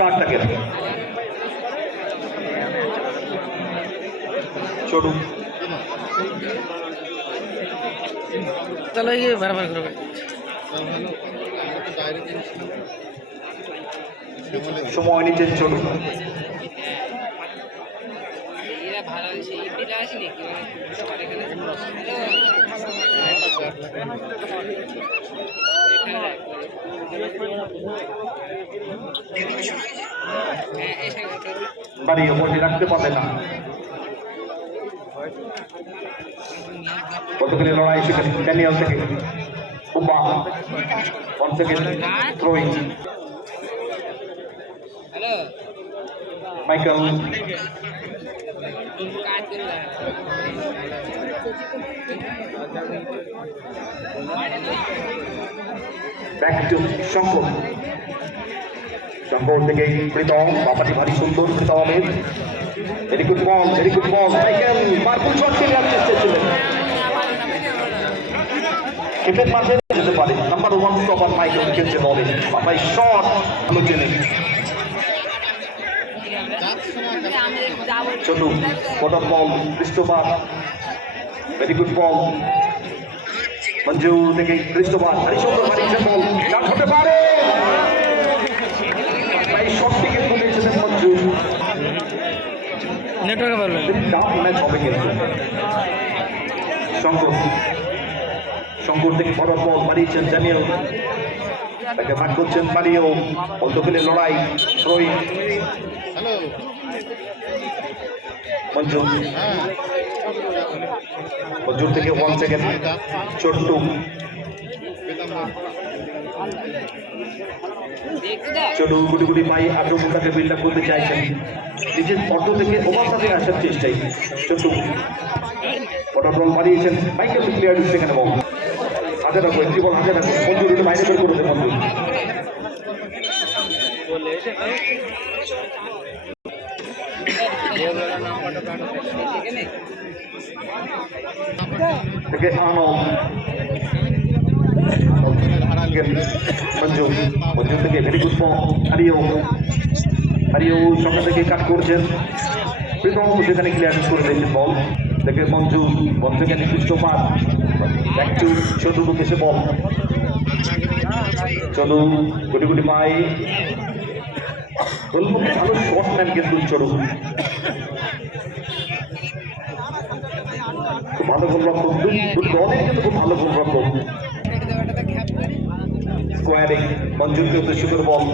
নাও স্টার্টটাকে চলুন। চলো এই বারবার করবে সময় নিচ্ছেন চলুন। ভালো হয়েছে এই পিলা আসেনি কি মানে বাড়ি ওপরে রাখতে পারবে না। কতগুলি লড়াই সেখানে ড্যানিয়াল থেকে? Uma one second throwing hello. Michael. Back to Shankar Shankar থেকে প্রীতম বাবাটি ভারী সুন্দর Pritam Ahmed very good ball very good ball Michael মার্কুল shot খেলে আর চেষ্টা ছিলেন খেপের মাঝে যেতে পারে। নাম্বার ওয়ান স্টপার মাইকেল খেলছে বলে। বাবাই শট ভালো চেনে চলু cotton ball Christopher very good ball Manju থেকে ক্রিস্টোফার ভারী সুন্দর বাড়িয়েছেন বল ডাক হতে পারে। এই শটটিকে তুলেছিলেন মঞ্জু। নেটওয়ার্কে ভালো। ডাক ম্যাচ হবে কিন্তু। শঙ্কর শঙ্কর থেকে বড় বল বাড়িয়েছেন ড্যানিয়েল তাকে ভাগ করছেন মারিও অন্তগুলি লড়াই থ্রোয়িং মঞ্জু মঞ্জুর থেকে ওয়ান সেকেন্ড ছোট্টু। দেখতে গুটি গুটি পায়ে আক্রমণটাকে বিল্ড আপ করতে চাইছেন। নিজের অর্থ থেকে আসার চেষ্টাই ছোট্টু। ওটা বল মারিয়েছেন মাইকেল প্লেয়ার সেখানে বল, হাতে রাখো। একটি বল মঞ্জু মঞ্জু থেকে ভেরি গুড হারিও হারিও সকাল থেকে কাট করছেন প্রীতম সেখানে ক্লিয়ার করে দিয়েছেন বল থেকে মঞ্জু বল থেকে ক্রিস্টোফার ব্যাক টু ছোটু এসে বল চলু গুটি গুটি পাই ভালো শট নেন কিন্তু চলু ভালো গোল রক্ষক দুটি দলের কিন্তু খুব ভালো গোল রক্ষক স্কোয়ারিং মঞ্জুরকে উদ্দেশ্য করে বল।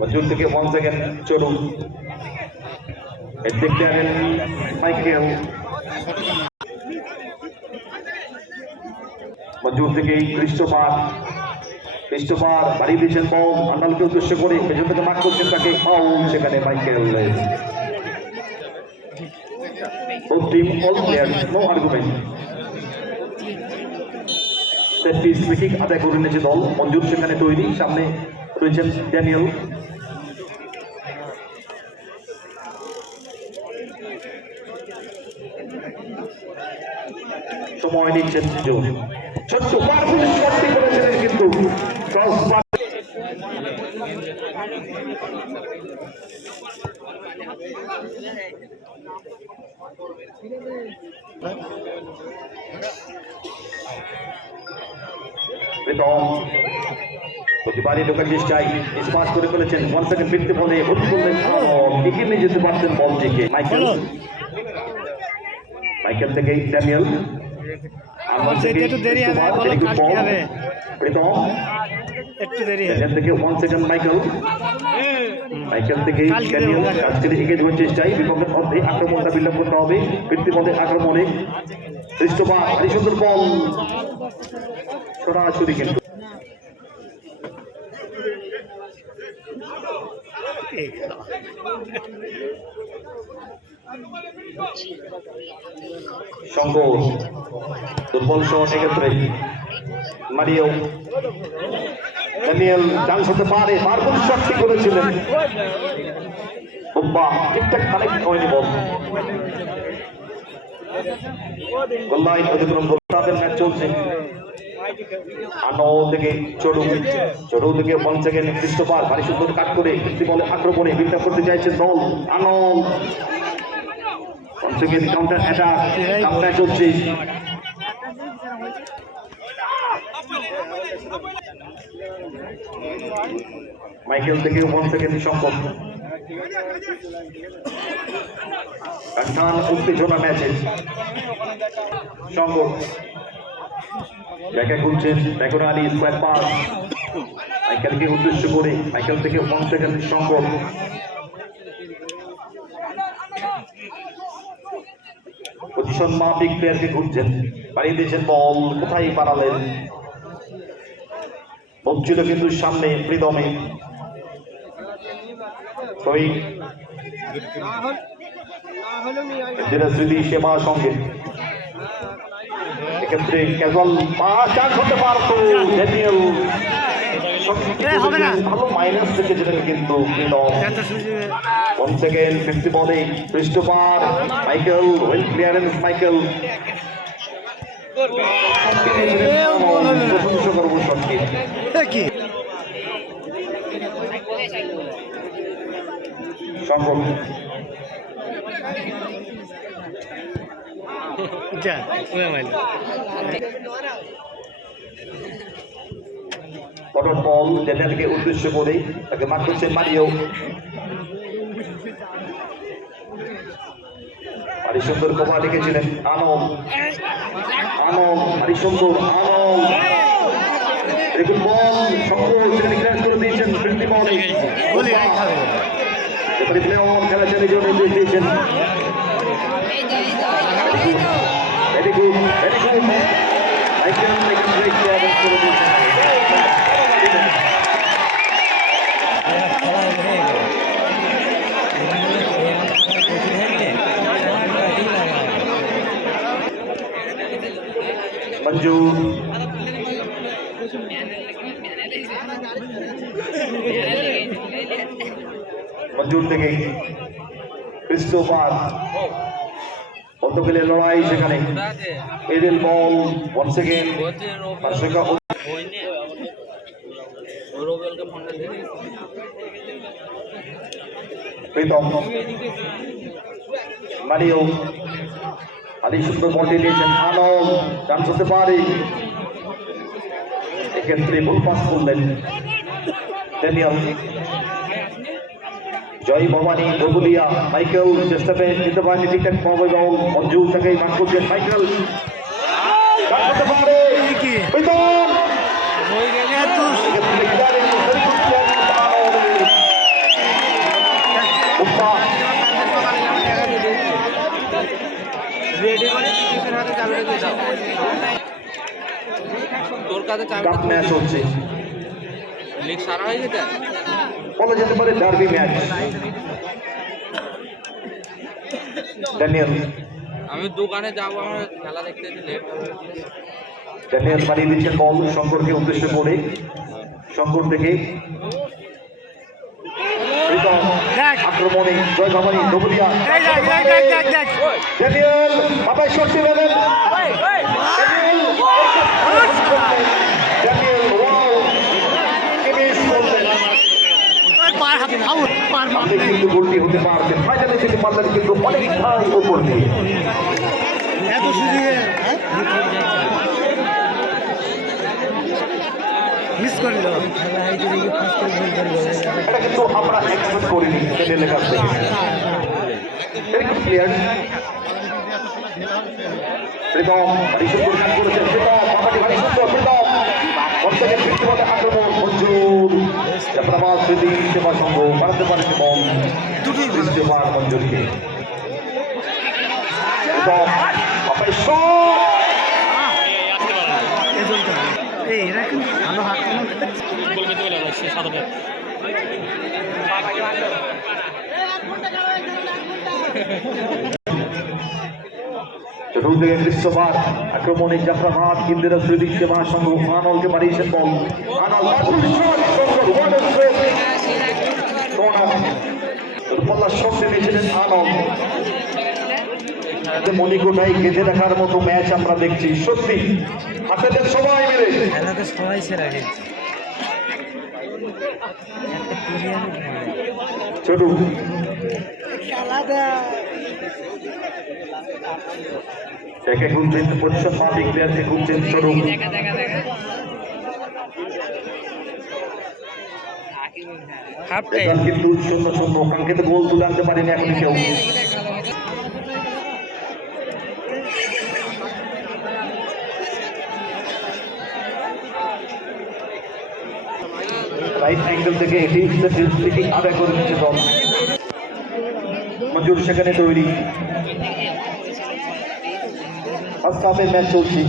মঞ্জুর থেকে ওয়ান সেকেন্ড চলুন। দেখতে আনেন মাইকেল। মঞ্জুর থেকে ক্রিস্টোফার ক্রিস্টোফার বাড়িয়ে দিয়েছেন বল আন্ডালকে উদ্দেশ্য করে পেছন থেকে মার্ক করছেন তাকে ফাউল সেখানে Michael. Both team, all players, no argument. পিস উইকেট আদায় করে নিয়েছে দল। মঞ্জুর সেখানে তৈরি সামনে রয়েছেন ড্যানিয়েল। সময় নিচ্ছেন জোর। ছোট্ট পারফুল শটটি করেছিলেন কিন্তু ক্রস প্রীতম প্রতিবারই ঢোকার চেষ্টায় স্পাস করে ফেলেছেন। ওয়ান সেকেন্ড ফিরতে বলে হুট করলেন এগিয়ে নিয়ে যেতে পারছেন বলটিকে মাইকেল। মাইকেল থেকে ড্যানিয়েল। বলছে যে একটু দেরি হবে, বলো। কাটতে হবে। প্রীতম একটু দেরি ড্যানিয়েল থেকে ওয়ান সেকেন্ড মাইকেল মাইকেল থেকে ড্যানিয়েল। আজকে এগিয়ে যাওয়ার চেষ্টায়। বিপক্ষের মধ্যে আক্রমণটা বিলম্ব করতে হবে। ফিরতি পথে আক্রমণে ক্রিস্টোফার ভারী সুন্দর বল। সরাসরি কিন্তু। এই খেলা। শঙ্কর দুর্বল সহ সেক্ষেত্রে মারিও ড্যানিয়েল চান্স হতে পারে করেছিলেন। ঠিকঠাক কানেক্ট হয়নি বল। অতিক্রম করল তাদের ম্যাচ চলছে। থেকে চড়ু চড়ু থেকে নির্দিষ্ট পার। সুন্দর কাট করে বলে আক্রমণে বিল্ড করতে চাইছে দল। আনো সেকেন্ড কাউন্টার অ্যাটাক কাউন্টার চলছে মাইকেল থেকে ওয়ান সেকেন্ড সম্ভব। টান উত্তেজনা ম্যাচে। সম্ভব। ব্যাকে খুলছেন ব্যাকর আলী, স্কোয়ার পাস মাইকেলকে উদ্দেশ্য করে মাইকেল থেকে ওয়ান সেকেন্ড সম্ভব। পজিশন মাফিক প্লেয়ারকে ঘুরছেন বাড়িয়ে দিয়েছেন বল, কোথায় পারালেন বলছিল কিন্তু সামনে শহীদ যেটা স্মৃতি সেবা সঙ্গে। এক্ষেত্রে ক্যাজুয়াল পাঁচ চান্স হতে পারতো ড্যানিয়েল না। ভালো মাইনাস রেখেছিলেন কিন্তু প্রীতম এত সুযোগ One second, 50 body, Christopher, Michael, well clearance, Michael. প্রশংসা করব সবকে এ কি সম্ভব যা কটন বল উদ্দেশ্য করে তাকে মার করছে মারিও সুন্দর কমা লিখেছিলেন আনম আনম আরি সুন্দর আনন্দ দেখুন বল শঙ্কর সেখানে ক্র্যাশ করে দিয়েছেন ফিফটি বলে প্লে অন খেলা চালিয়ে যাওয়ার নির্দেশ দিয়েছেন ভেরি গুড ভেরি গুড করে দিয়েছেন মঞ্জু মঞ্জুর থেকে ক্রিস্টোফার কত গেলে লড়াই সেখানে। এডেল ball one second Pritam. Mario আদি সুন্দর বলটি দিয়েছেন আনন্দ চান্স হতে পারে। এক্ষেত্রে ভুল পাস করলেন। ড্যানিয়াল জয় ভবানী রঘুলিয়া মাইকেল চেষ্টা পেয়ে যেতে পারেনি ঠিকঠাক পাবে এবং মঞ্জু তাকে মাঠ করছেন মাইকেল। হতে পারে কি? প্রীতম এত এক্ষেত্রে clearing, very good clearing, Anand. উপ্পা, তোর কাছে চাবি ম্যাচ হচ্ছে। লিগ সারা হয়ে গেছে? বলা যেতে পারে ডার্বি ম্যাচ ড্যানিয়েল আমি দোকানে যাব আমার খেলা দেখতে লেট ড্যানিয়েল দিচ্ছেন বল শঙ্করকে উদ্দেশ্য করে। শঙ্কর থেকে আক্রমণে জয় ভবানী ডবলিয়া ড্যানিয়েল মাথায় শট দিলেন ড্যানিয়েল ড্যানিয়েল ওয়াও কি মিস করলেন ওই পার হাতে কিন্তু গোলটি হতে পারতেন ফাইনালে থেকে পারলেন কিন্তু অনেকটাই উপর দিয়ে। এত সুযোগে মিস করল এটা কিন্তু আমরা এক্সপেক্ট করিনি ড্যানিয়েলের কাছ থেকে। প্লেয়ার প্রীতম ভারী করেছেন প্রীতম মাথাটি ভারী সুন্দর প্রীতম প্রত্যেকের বৃত্তি আক্রমণ মঞ্জুর যাত্রাবাদ স্মৃতি সেবা সংঘ বাড়াতে পারেন এবং দুটি দৃশ্যমান মঞ্জুরকে প্রীতম হাত সেবা সংঘ আনলকে বাড়িয়েছেন বল। আনল পাল্লার সঙ্গে নিয়েছিলেন আনন্দ মণিকোটাই গেঁথে মতো ম্যাচ আমরা দেখছি। সত্যি হাতেদের সবাই মিলে। সবাই সেরা ছোট একে ঘুরছেন প্লেয়ারকে ঘুরছেন ছোট দেখা দেখা দেখা কিন্তু শূন্য শূন্য কাঙ্ক্ষিত গোল তুলে আনতে পারেনি এখন কেউ রাইট অ্যাঙ্গেল থেকে এটি থেকে আদায় করে নিচ্ছে দল। মঞ্জুর, সেখানে তৈরি। ফার্স্ট হাফের ম্যাচ চলছে।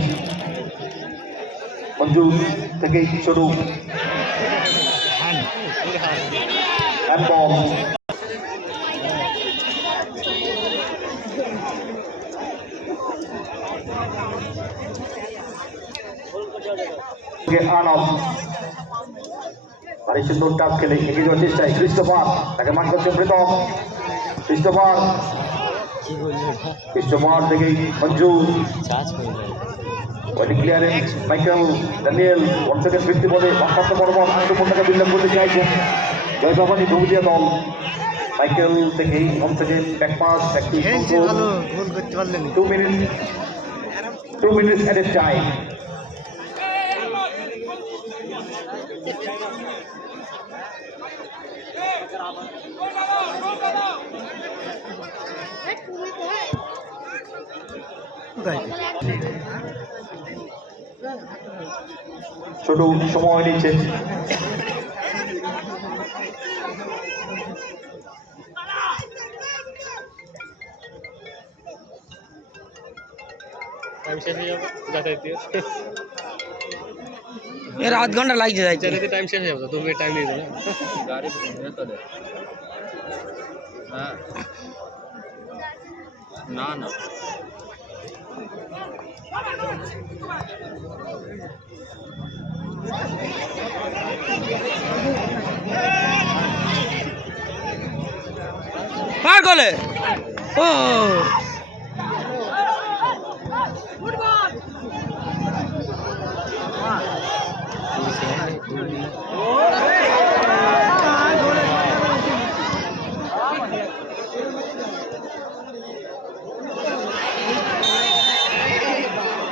মঞ্জুর থেকে ball. আনন্দ ভারী সুন্দর টাপ খেলে এগিয়ে যাওয়ার চেষ্টায়? ক্রিস্টোফার তাকে মান করছে প্রীতম ক্রিস্টোফার। ক্রিস্টোফার থেকে মঞ্জু। ওয়াইটি clearance Michael Daniel one second fifty বলে পর্বত আন্দোলনটাকে বিল্ডাপ করতে চাইছেন জয় ভবানী ধুবুলিয়া দল। মাইকেল থেকে one second back pass goal করতে পারলেন। Two minutes two ছোট সময় নিচ্ছে। টাইম শেষ হয়ে যাবে যাতায়াত এর আধ ঘণ্টা লাগছে যাইতে। যাতায়াতে টাইম শেষ হয়ে যাবে দু মিনিট টাইম নিয়ে যাবে গাড়ি তো দে হ্যাঁ। না না। পার গলে। ও কেন্দ্র হচ্ছে নিচে আর লাগে এই আমরা আমরা আমরা বাড়ি যাই যাইবো